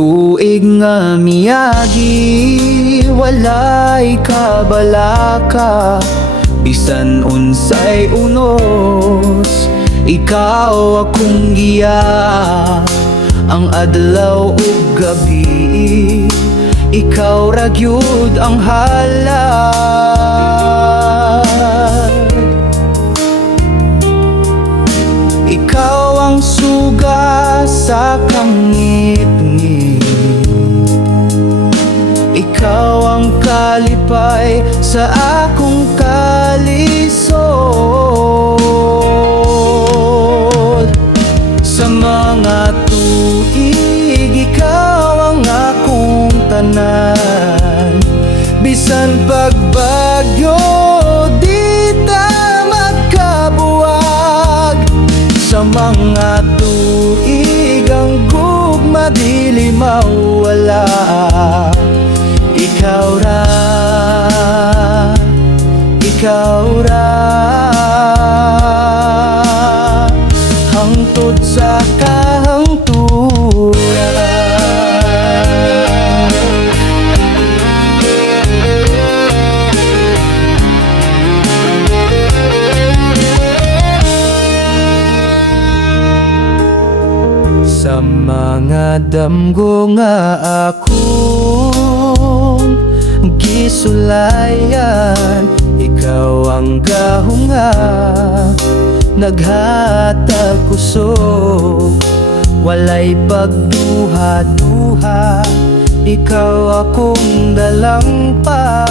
tuig nga miyagi, walay kabalaka. Bisan unsay unos, ikaw akong giya. Ang adlaw ug gabi, ikaw ra gyud ang halad. Ikaw ang suga sa kangit-ngit, ikaw ang kalipay sa akong kalisod. Sa mga tuig, ikaw ang akong tanan. Bisan pagbagyo, di ta magkabuwag. Sa mga tuig, ang gugma dili mawala. Ikaw ra, ikaw ra, hangtod sa kahangturan. Sa mga damgo nga akong gisulayan, ikaw ang gahunga, naghatag kusog, walay pagduha-duha, ikaw akong dalampa.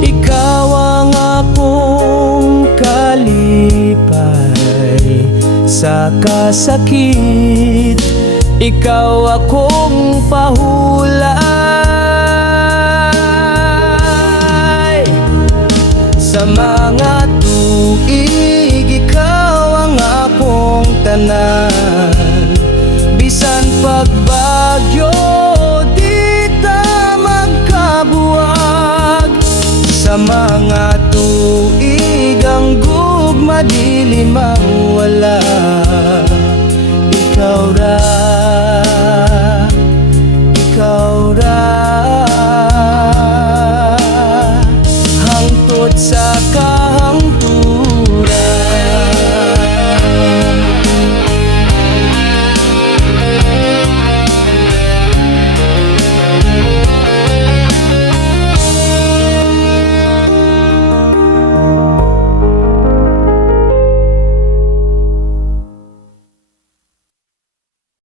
Ikaw ang akong kalipay sa kasakit, ikaw akong pahulay. Sa mga tuig, ikaw ang akong tanan. Bisan pagbagyo, di ta magkabuwag. Sa mga tuig, ang gugma dili mawala.